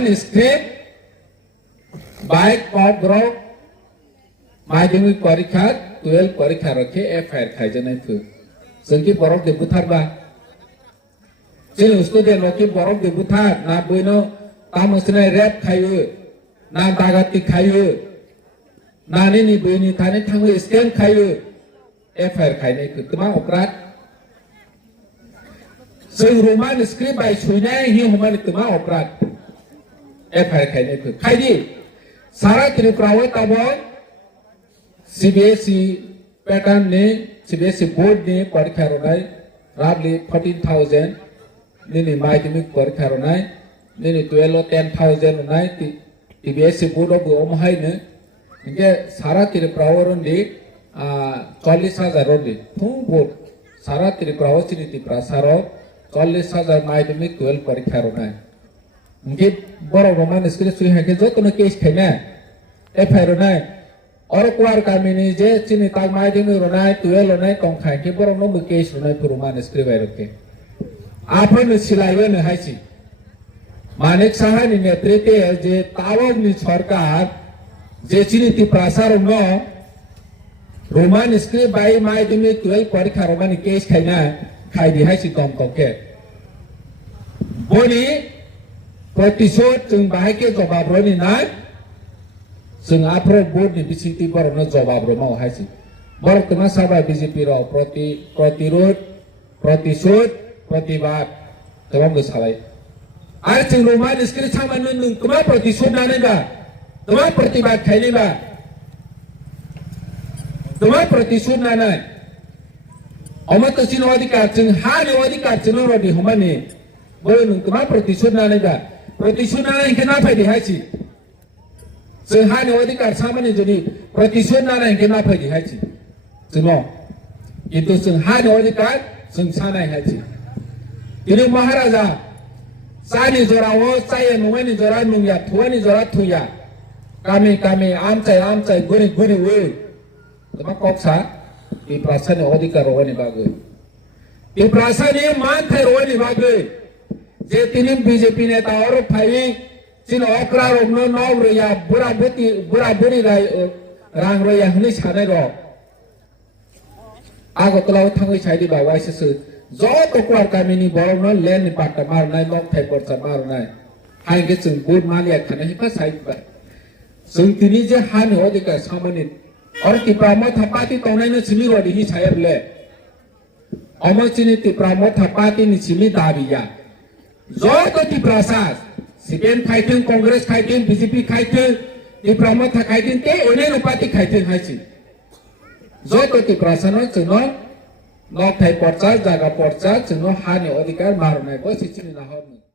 Roman script bike pop Grok माध्यमिक परीक्षा 12 परीक्षा रखे एफआईआर खाइजनाय फो जोंखि बरफ दे बुथारबा जों स्टुडेन्ट लकी बरफ दे बुथार ना बयनो तामसनाय रेप खायो ना दागाति खायो ना नि बयनि थाने थाङो स्केम खायो एफआईआर खाइनाय फो तमा अपराध जों रोमान स्क्रिप्ट बाय सुइनाय हि हमानि तमा अपराध एफआईआर खाइनाय फो खाइदि सारा त्रिपुरायाव ताबो सीबीएसई पैटर्न ने सीबीएसई बोर्ड ने परीक्षा रोनाय राबली 14,000 निनि माध्यमिक परीक्षा रोनाय निनि 12 10,000 रोनाय सीबीएसई बोर्ड ऑफ ओमहाय ने इनके सारा त्रिपुरायाव रोंदि 40,000 रोंदि फुं बोर्ड सारा त्रिपुरायाव सिनि त्रिपुरा सारो 40,000 माध्यमिक 12 परीक्षा रोनाय इनके बरो रोमान स्क्रिप्ट सुइ हाके जतनो केस खाइना एफआईआर रोनाय और कुआर कामिनी जे चिनि ताग माध्यमिक रोनाय 12 रोनाय तंखाय के बरो नो केस रोनाय रोमान स्क्रिप्ट बायरके आफोरनो सिलायबोनो हायसि मानिक साहानि नेतृत्वे जे तावनि सरकार जे चिनि त्रिपुरासार नो रोमान स्क्रिप्ट बाय माध्यमिक 12 परीक्षा रोमानि केस खाइना खाइदि हायसि तंके बनि प्रतिशोध जों बाहायके जवाब रोनि ना जों आफ्रो बोर्ड नि बिसिति बरनो जवाब रो माव हायसि बरतमा सभा बीजेपी रो प्रतिरोध प्रतिशोध प्रतिवाद तमाम गोसालाय आरो जों रोमान स्क्रिप्ट सामान्य नों तमा प्रतिशोध नानैबा तमा प्रतिवाद खाइनैबा तमा प्रतिशोध नानै अमत सिनो अधिकार जों हानि अधिकार जों रदि हमानि बोलो नों तमा प्रतिशोध नानैबा प्रतिशोध नानै के ना फायदि हायसि जों हानि अधिकार सामान्य जुदि प्रतिशोध नानै के ना फायदि हायसि जों किन्तु जों हानि अधिकार जों सानाय हायसि दिनै महाराजा सानि जराव साय नङैनि जरा नङिया थुवानि जरा थुया गामि गामि आमचाय गुरि गुरि वे तमा कक्सा इ प्रासानि अधिकार रोगानि बागै इ प्रासानि मान थाय रोगानि बागै जे तिनि बीजेपी नेता और फाइ चिन अक्रा रोगनो नव रया बुरा बुरी राय रां रया हनै सानाय रो आगतलाव थाङै साइदि बावायसो जत कुआर गामिनि बरनो लेन नि पाट्टा मारनाय नक थाय परचा मारनाय हायगे जों बुद मालिया खानाय हिफा साइदबा जों तिनि जे हानि अधिकार सामानि और तिप्राम थापाति तौनायनो सिमि रदि हि सायरले अमचिनि तिप्राम थापाति नि सिमि दाबिया जत तिप्रासास सीपीएम खाइथिं कांग्रेस खाइथिं बीजेपी खाइथिं तिप्राम था खाइथिं ते ओने रुपाति खाइथिं हायसि जत तिप्रासानो जोंनो नक थाय परचा जागा परचा जोंनो हानि अधिकार मारनाय बो सिचिनि नाहरनो